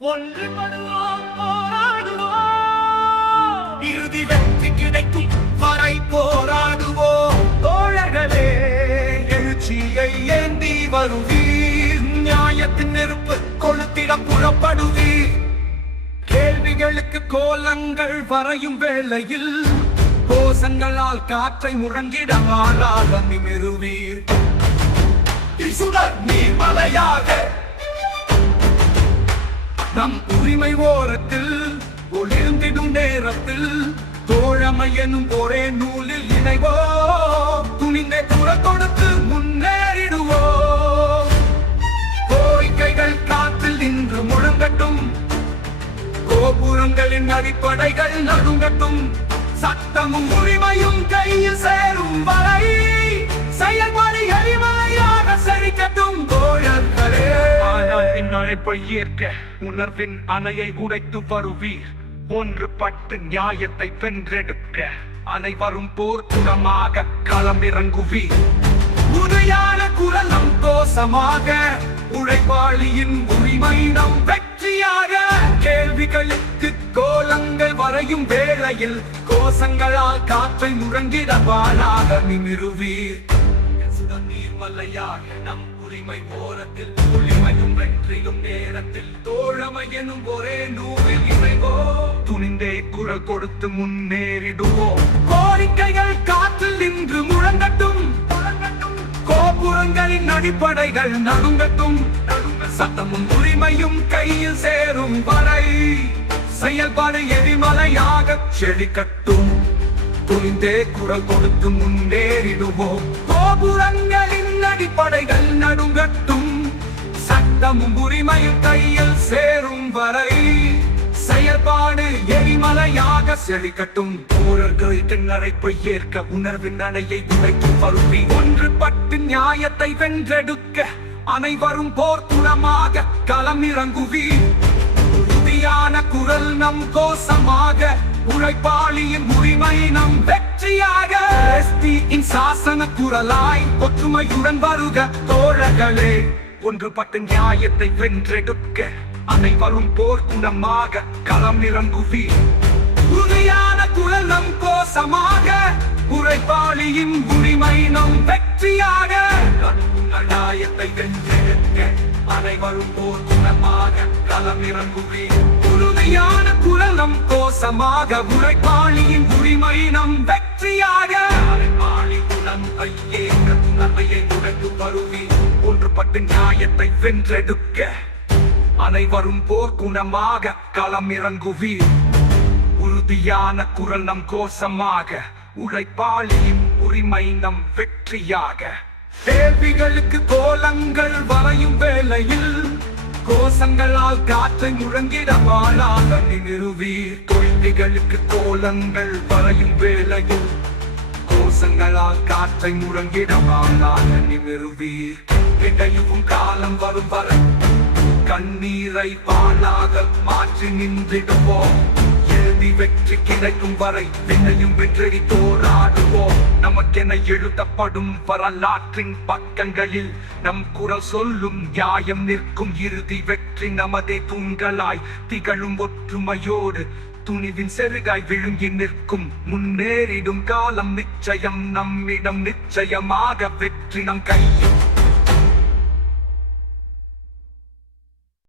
ஒன்றுபடுவோம், போராடுவோம். இறுதி வெற்றி கிடைக்கும் வரை போராடுவோம். தோழர்களே, எழுச்சியை ஏந்தி வருவீர். நியாயத்தின் நெருப்பு கொளுத்திட புறப்படுவீர். கேள்விகளுக்கு கோலங்கள் வரையும் வேளையில் கோஷங்களால் காற்றை முழங்கிட ஆளாக நிமிருவீர். சுடர் நீர்மலையாக நம் உரிமை ஓரத்தில் ஒளிர்ந்திடும் நேரத்தில் தோழமை எனும் ஒரே நூலில் இணைவோம். துணிந்தே குரல் கொடுத்து முன்னேறிடுவோம். கோரிக்கைகள் காற்றில் நின்று முழங்கட்டும். கோபுரங்களின் அடிப்படைகள் நடுங்கட்டும். சட்டமும் உரிமையும் கையில் சேரும் வரை செயல்பாடு எரிமலையாக சரிக்கட்டும். தோழர்களே, அழைப்பை ஏற்க உணர்வின் அணையை உடைத்து வருவீர். ஒன்றுபட்டு நியாயத்தை வென்றெடுக்க அனைவரும் போர்க்குணமாக களமிறங்குவீர். உறுதியான குரல் நம் கோஷமாக, உழைப்பாளியின் உரிமை நம் வெற்றியாக. கேள்விகளுக்கு கோலங்கள் வரையும் வேளையில் கோஷங்களால் காற்றை முழங்கிட வாளாக நிமிருவீர். நீர்மலையாக நம் உரிமை ஓரத்தில் ஒளிமையும் வெற்றியும் நேரத்தில் தோழமை எனும் ஒரே நூலில் இணைவோம். துணிந்தே குரல் கொடுத்து முன்னேறிடுவோம். கோரிக்கைகள் காற்றில் நின்று முழங்கட்டும். கோபுரங்களின் அடிப்படைகள் நடுங்கட்டும். சட்டமும் உரிமையும் கையில் சேரும் வரை செயல்பாடு எரிமலையாக செழிக்கட்டும். துணிந்தே குரல் கொடுத்து முன்னேறிடுவோம். கோபுரங்களின் அடிப்படைகள் நடுங்கட்டும். சட்டமும் உரிமையும் கையில் சேரும் வரை செயல்பாடு எரிமலையாக செழிக்கட்டும். தோழர்களின் அழைப்பை ஏற்க உணர்வின் அணையை உடைத்து வருவி. ஒன்றுபட்டு நியாயத்தை வென்றெடுக்க அனைவரும் போர்க்குணமாக களமிறங்குவீர். உறுதியான குரல் நம் கோஷமாக, உழைப்பாளியின் உரிமை நம் வெற்றியாக. சாசன குரலாய் ஒற்றுமையுடன் வருக தோழர்களே. ஒன்றுபட்டு நியாயத்தை வென்றெடுக்க அனைவரும் போர்க்குணமாக களமிறங்குவீர். உறுதியான குரல் நம் கோஷமாக, உழைப்பாளியின் உரிமை நம் வெற்றியாக. நியாயத்தை வென்றெடுக்க அனைவரும் போர்க்குணமாக களமிறங்குவீர். உறுதியான குரல் நம் கோஷமாக, உழைப்பாளியின் உரிமை நம் வெற்றியாக. நன்மையை உடைத்து வருவீர். ஒன்றுபட்டு நியாயத்தை வென்றெடுக்க அனைவரும் போர்க்குணமாக களமிறங்குவீர். உறுதியான குரல் நம் கோஷமாக, உழைப்பாளியின் உரிமை நம் வெற்றியாக. கேள்விகளுக்கு கோலங்கள் வரையும் வேளையில் கோஷங்களால் காற்றை முழங்கிட வாளாக நிமிருவீர். கேள்விகளுக்கு கோலங்கள் வரையும் வேளையில் கோஷங்களால் காற்றை முழங்கிட வாளாக நிமிருவீர். இடையும் காலம் வரும் வரை கண்ணீரை வாளாக மாற்றி நின்றிடுவோம். எழுதி வெற்றி கிடைக்கும் வரை விண்ணையும் வெற்றி போராடுவோம். நமக்கென எழுதப்படும் வரலாற்றின் பக்கங்களில் நம் குரல் சொல்லும் நியாயம் நிற்கும். இறுதி வெற்றி நமதே தூண்களாய் திகழும். ஒற்றுமையோடு துணிவின் செருகாய் விழுங்கி நிற்கும். முன்னேறிடும் காலம் நிச்சயம் நம்மிடம். நிச்சயமாக வெற்றி நம் கையில்.